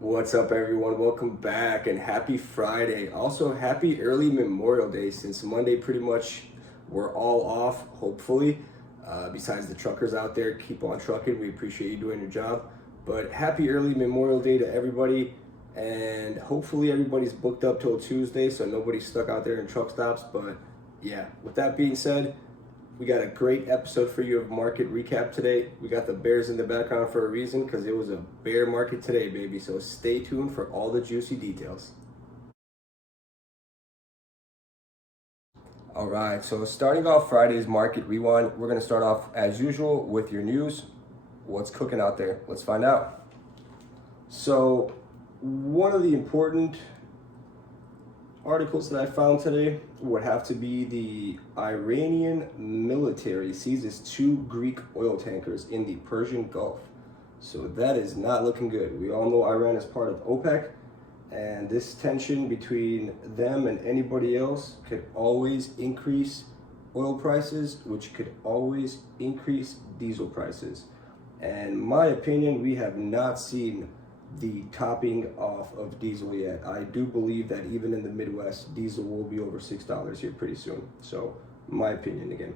What's up, everyone? Welcome back and happy Friday. Also, happy early Memorial Day since Monday pretty much we're all off, hopefully. Besides the truckers out there, keep on trucking. We appreciate you doing your job. But happy early Memorial Day to everybody. And hopefully, everybody's booked up till Tuesday so nobody's stuck out there in truck stops. But yeah, with that being said, we got a great episode for you of market recap today. We got the bears in the background for a reason because it was a bear market today, baby. So stay tuned for all the juicy details. All right, so starting off Friday's market rewind, we're going to start off as usual with your news. What's cooking out there? Let's find out. So, one of the important articles that I found today would have to be the Iranian military seizes 2 Greek oil tankers in the Persian Gulf. So that is not looking good. We all know Iran is part of OPEC, and this tension between them and anybody else could always increase oil prices, which could always increase diesel prices. And in my opinion, we have not seen the topping off of diesel yet. I do believe that even in the Midwest, diesel will be over $6 here pretty soon. So, my opinion again.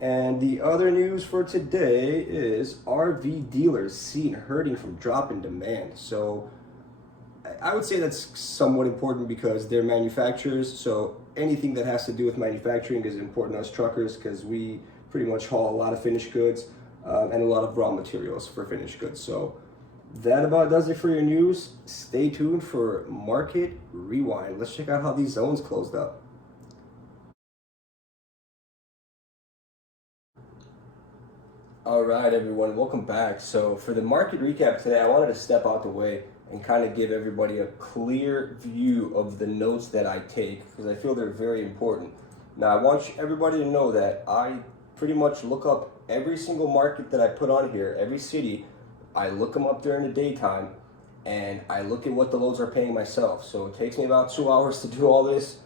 And the other news for today is RV dealers seen hurting from drop in demand. So, I would say that's somewhat important because they're manufacturers. So, anything that has to do with manufacturing is important to us truckers because we pretty much haul a lot of finished goods and a lot of raw materials for finished goods. So, that about does it for your news. Stay tuned for Market Rewind. Let's check out how these zones closed up. All right, everyone, welcome back. So for the market recap today, I wanted to step out the way and kind of give everybody a clear view of the notes that I take because I feel they're very important. Now, I want everybody to know that I pretty much look up every single market that I put on here, every city. I look them up during the daytime and I look at what the loads are paying myself. So it takes me about 2 hours to do all this.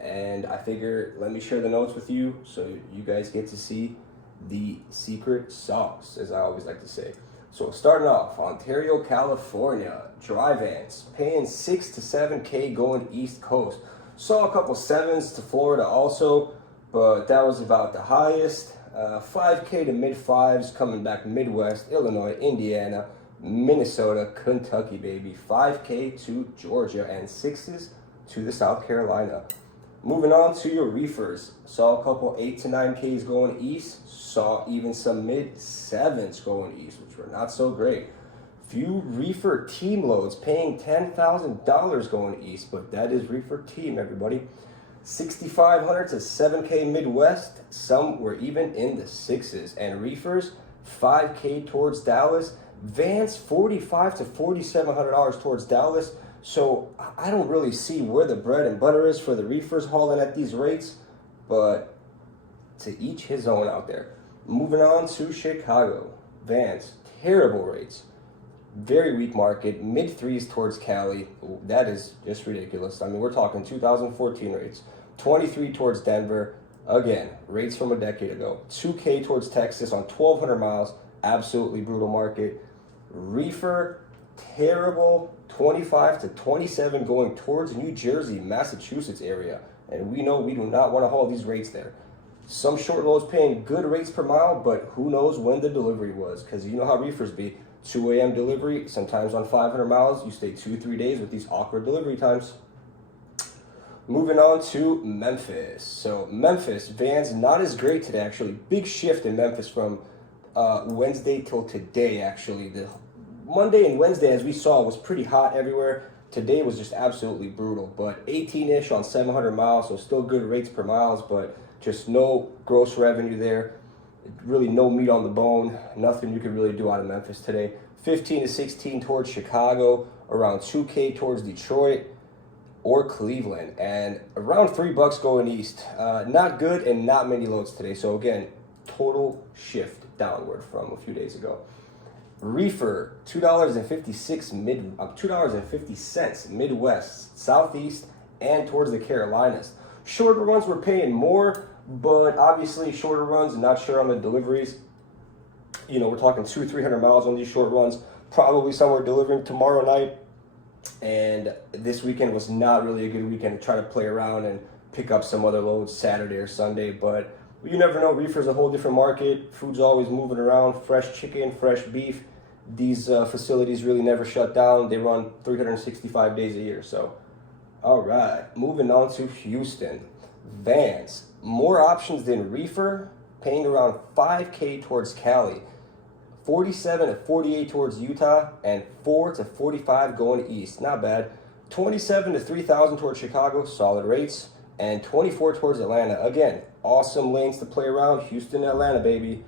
And I figure let me share the notes with you so you guys get to see the secret sauce, as I always like to say. So starting off, Ontario, California, dry vans paying 6 to 7K going East Coast. Saw a couple 7s to Florida also, but that was about the highest. 5K to mid 5s coming back Midwest, Illinois, Indiana, Minnesota, Kentucky, baby. 5K to Georgia and 6s to the South Carolina. Moving on to your reefers. Saw a couple 8 to 9Ks going east. Saw even some mid 7s going east, which were not so great. Few reefer team loads paying $10,000 going east, but that is reefer team, everybody. 6,500 to 7K Midwest. Some were even in the 6s. And reefers, 5K towards Dallas. Vans, $4,500 to $4,700 towards Dallas. So I don't really see where the bread and butter is for the reefers hauling at these rates, but to each his own out there. Moving on to Chicago. Vans, terrible rates. Very weak market, mid 3s towards Cali. That is just ridiculous. I mean, we're talking 2014 rates. 23 towards Denver. Again, rates from a decade ago. 2K towards Texas on 1,200 miles. Absolutely brutal market. Reefer, terrible. 25 to 27 going towards New Jersey, Massachusetts area. And we know we do not want to haul these rates there. Some short loads paying good rates per mile, but who knows when the delivery was, because you know how reefers be. 2 a.m. delivery, sometimes on 500 miles, you stay 2-3 days with these awkward delivery times. Moving on to Memphis. So Memphis, vans not as great today, actually. Big shift in Memphis from Wednesday till today, actually. The Monday and Wednesday, as we saw, was pretty hot everywhere. Today was just absolutely brutal, but 18-ish on 700 miles, so still good rates per miles, but just no gross revenue there. Really no meat on the bone. Nothing you could really do out of Memphis today. 15 to 16 towards Chicago, around 2K towards Detroit or Cleveland, and around $3 going east. Not good and not many loads today. So again, total shift downward from a few days ago. Reefer, $2.50 Midwest, Southeast, and towards the Carolinas. Shorter runs were paying more, but obviously shorter runs, not sure on the deliveries. You know, we're talking 200-300 miles on these short runs. probably somewhere delivering tomorrow night. And this weekend was not really a good weekend to try to play around and pick up some other loads Saturday or Sunday. But you never know. Reefer's a whole different market. Food's always moving around. Fresh chicken, fresh beef. These facilities really never shut down. They run 365 days a year. So, all right, moving on to Houston. Vans. More options than Reefer, paying around $5K towards Cali. 47 to 48 towards Utah, and 4 to 45 going east. Not bad. 27 to 3,000 towards Chicago, solid rates, and 24 towards Atlanta. Again, awesome lanes to play around. Houston, Atlanta, baby.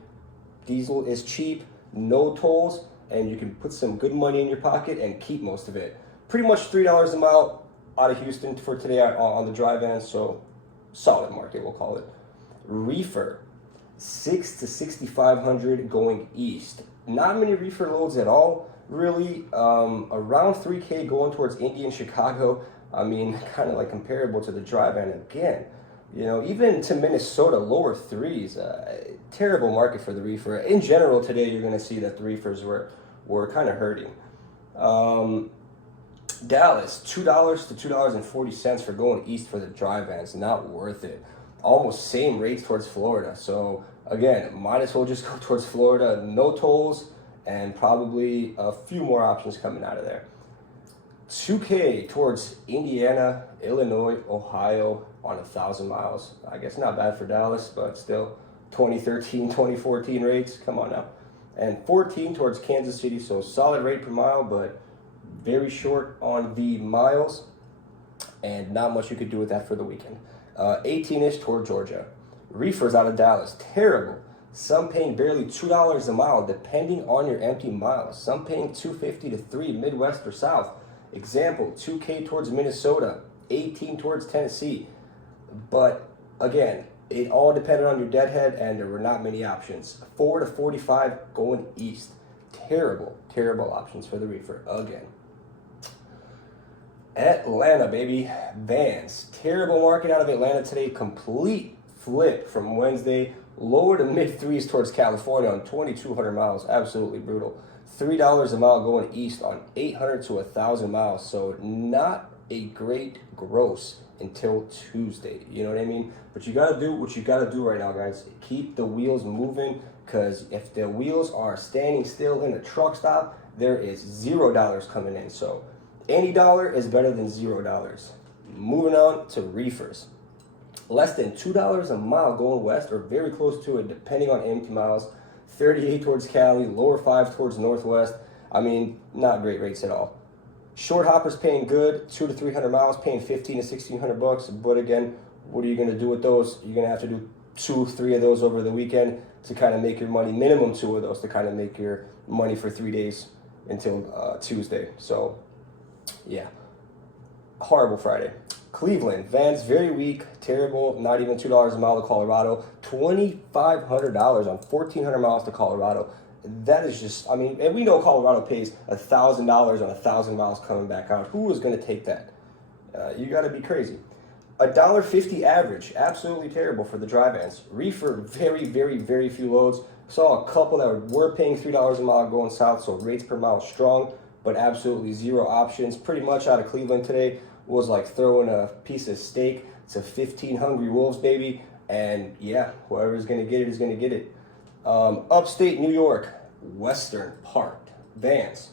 Diesel is cheap, no tolls, and you can put some good money in your pocket and keep most of it. Pretty much $3 a mile out of Houston for today on the dry van, so solid market, we'll call it. Reefer. 6 to 6,500 going east. Not many reefer loads at all, really. Around 3K going towards Indy and Chicago. I mean, kind of like comparable to the dry van again. You know, even to Minnesota, lower threes. Terrible market for the reefer. In general, today you're going to see that the reefers were kind of hurting. Dallas, $2 to $2.40 for going east for the dry vans. Not worth it. Almost same rates towards Florida. So again, might as well just go towards Florida. No tolls and probably a few more options coming out of there. 2K towards Indiana, Illinois, Ohio on 1,000 miles. I guess not bad for Dallas, but still 2013, 2014 rates. Come on now. And 14 towards Kansas City. So solid rate per mile, but very short on the miles. And not much you could do with that for the weekend. 18-ish toward Georgia. Reefers out of Dallas, terrible. Some paying barely $2 a mile, depending on your empty miles. Some paying $2.50 to $3, Midwest or South. Example, 2K towards Minnesota, 18 towards Tennessee. But again, it all depended on your deadhead, and there were not many options. 4 to 45 going east. Terrible, terrible options for the reefer again. Atlanta, baby. Vans. Terrible market out of Atlanta today. Complete flip from Wednesday. Lower to mid threes towards California on 2,200 miles. Absolutely brutal. $3 a mile going east on 800 to 1,000 miles. So not a great gross until Tuesday. You know what I mean? But you got to do what you got to do right now, guys. Keep the wheels moving, because if the wheels are standing still in a truck stop, there is $0 coming in. So any dollar is better than $0. Moving on to reefers. Less than $2 a mile going west, or very close to it, depending on empty miles. 38 towards Cali, lower 5 towards Northwest. I mean, not great rates at all. Short hoppers paying good, 200 to 300 miles, paying 15 to 1,600 bucks. But again, what are you going to do with those? You're going to have to do 2, 3 of those over the weekend to kind of make your money. Minimum 2 of those to kind of make your money for 3 days until Tuesday. So, yeah, horrible Friday. Cleveland, Vans, very weak, terrible, not even $2 a mile to Colorado, $2,500 on 1,400 miles to Colorado. That is just, I mean, and we know Colorado pays $1,000 on 1,000 miles coming back out. Who is going to take that? You got to be crazy. $1.50 average, absolutely terrible for the dry vans. Reefer, very, very, very few loads. Saw a couple that were paying $3 a mile going south, so rates per mile strong, but absolutely zero options. Pretty much out of Cleveland today was like throwing a piece of steak to 15 hungry wolves, baby. And yeah, whoever's going to get it is going to get it. Upstate New York, Western Park, Vans.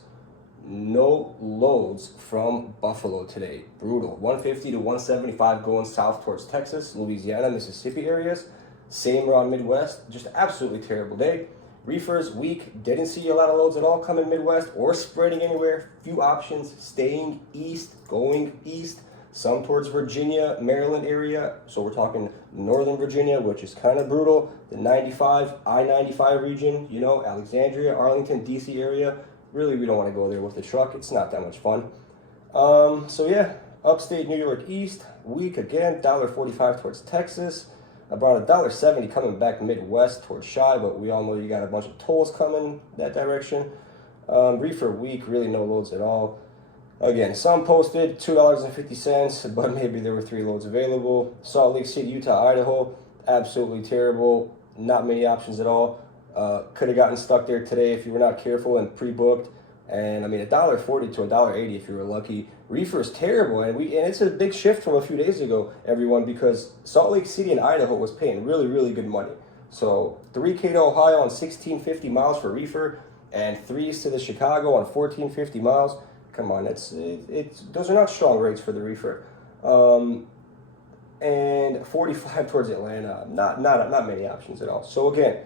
No loads from Buffalo today. Brutal. 150 to 175 going south towards Texas, Louisiana, Mississippi areas. Same around Midwest. Just absolutely terrible day. Reefers, weak. Didn't see a lot of loads at all coming Midwest or spreading anywhere. Few options. Staying east, going east. Some towards Virginia, Maryland area. So we're talking Northern Virginia, which is kind of brutal. The 95, I-95 region, you know, Alexandria, Arlington, DC area. Really, we don't want to go there with the truck. It's not that much fun. So yeah, upstate New York east, weak again. $1.45 towards Texas. About $1.70 coming back Midwest towards Shy, but we all know you got a bunch of tolls coming that direction. Reefer week, really no loads at all. Again, some posted $2.50, but maybe there were 3 loads available. Salt Lake City, Utah, Idaho, absolutely terrible. Not many options at all. Could have gotten stuck there today if you were not careful and pre-booked. And I mean, $1.40 to $1.80 if you were lucky. Reefer is terrible, and it's a big shift from a few days ago, everyone, because Salt Lake City and Idaho was paying really, really good money. So 3K to Ohio on 1650 miles for reefer, and 3s to the Chicago on 1450 miles. Come on, it's those are not strong rates for the reefer. And 45 towards Atlanta, not many options at all. So again,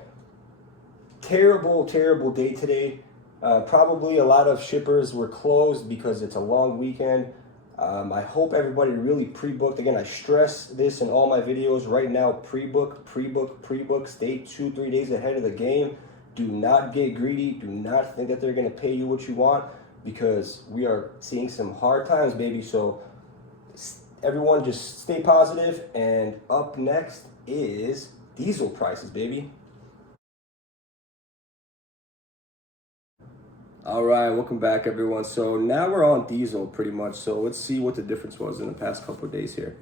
terrible day today. Probably a lot of shippers were closed because it's a long weekend. I hope everybody really pre-booked. Again, I stress this in all my videos right now. Pre-book. Stay 2-3 days ahead of the game. Do not get greedy. Do not think that they're going to pay you what you want, because we are seeing some hard times, baby. So everyone just stay positive. And up next is diesel prices, baby. All right, welcome back, everyone. So now we're on diesel pretty much. So let's see what the difference was in the past couple of days here.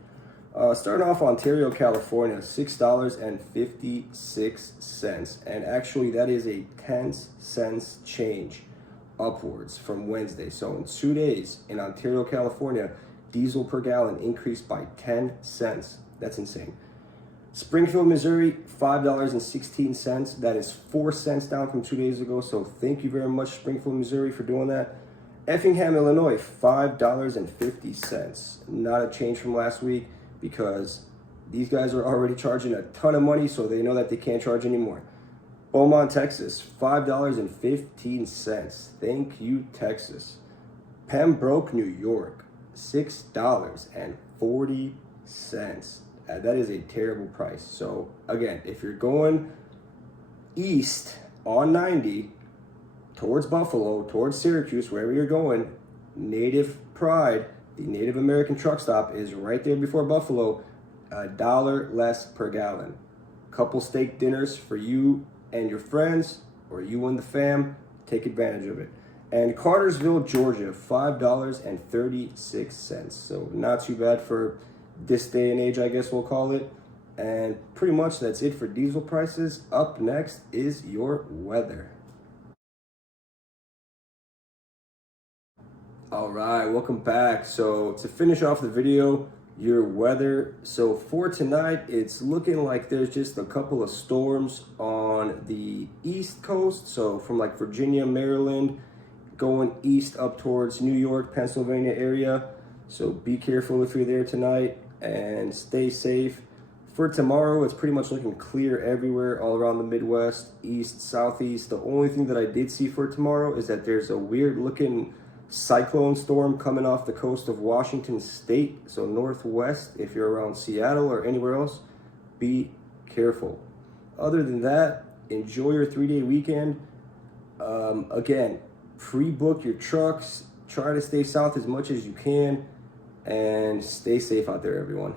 Starting off, Ontario, California, $6.56. And actually, that is a 10 cents change upwards from Wednesday. So in 2 days in Ontario, California, diesel per gallon increased by 10 cents. That's insane. Springfield, Missouri, $5.16. That is 4 cents down from 2 days ago. So thank you very much, Springfield, Missouri, for doing that. Effingham, Illinois, $5.50. Not a change from last week, because these guys are already charging a ton of money, so they know that they can't charge anymore. Beaumont, Texas, $5.15. Thank you, Texas. Pembroke, New York, $6.40. That is a terrible price. So again, if you're going east on 90 towards Buffalo, towards Syracuse, wherever you're going, Native Pride, the Native American truck stop, is right there before Buffalo. $1 less per gallon. Couple steak dinners for you and your friends, or you and the fam. Take advantage of it. And Cartersville, Georgia, $5.36. So not too bad for this day and age, I guess we'll call it. And pretty much that's it for diesel prices. Up next is your weather. All right, welcome back. So to finish off the video, your weather. So for tonight, it's looking like there's just a couple of storms on the East Coast. So from like Virginia, Maryland, going east up towards New York, Pennsylvania area. So be careful if you're there tonight, and stay safe. For tomorrow, it's pretty much looking clear everywhere, all around the Midwest, east, southeast. The only thing that I did see for tomorrow is that there's a weird looking cyclone storm coming off the coast of Washington State. So northwest, if you're around Seattle or anywhere else, be careful. Other than that, enjoy your 3-day weekend. Again, pre-book your trucks. Try to stay south as much as you can, and stay safe out there, everyone.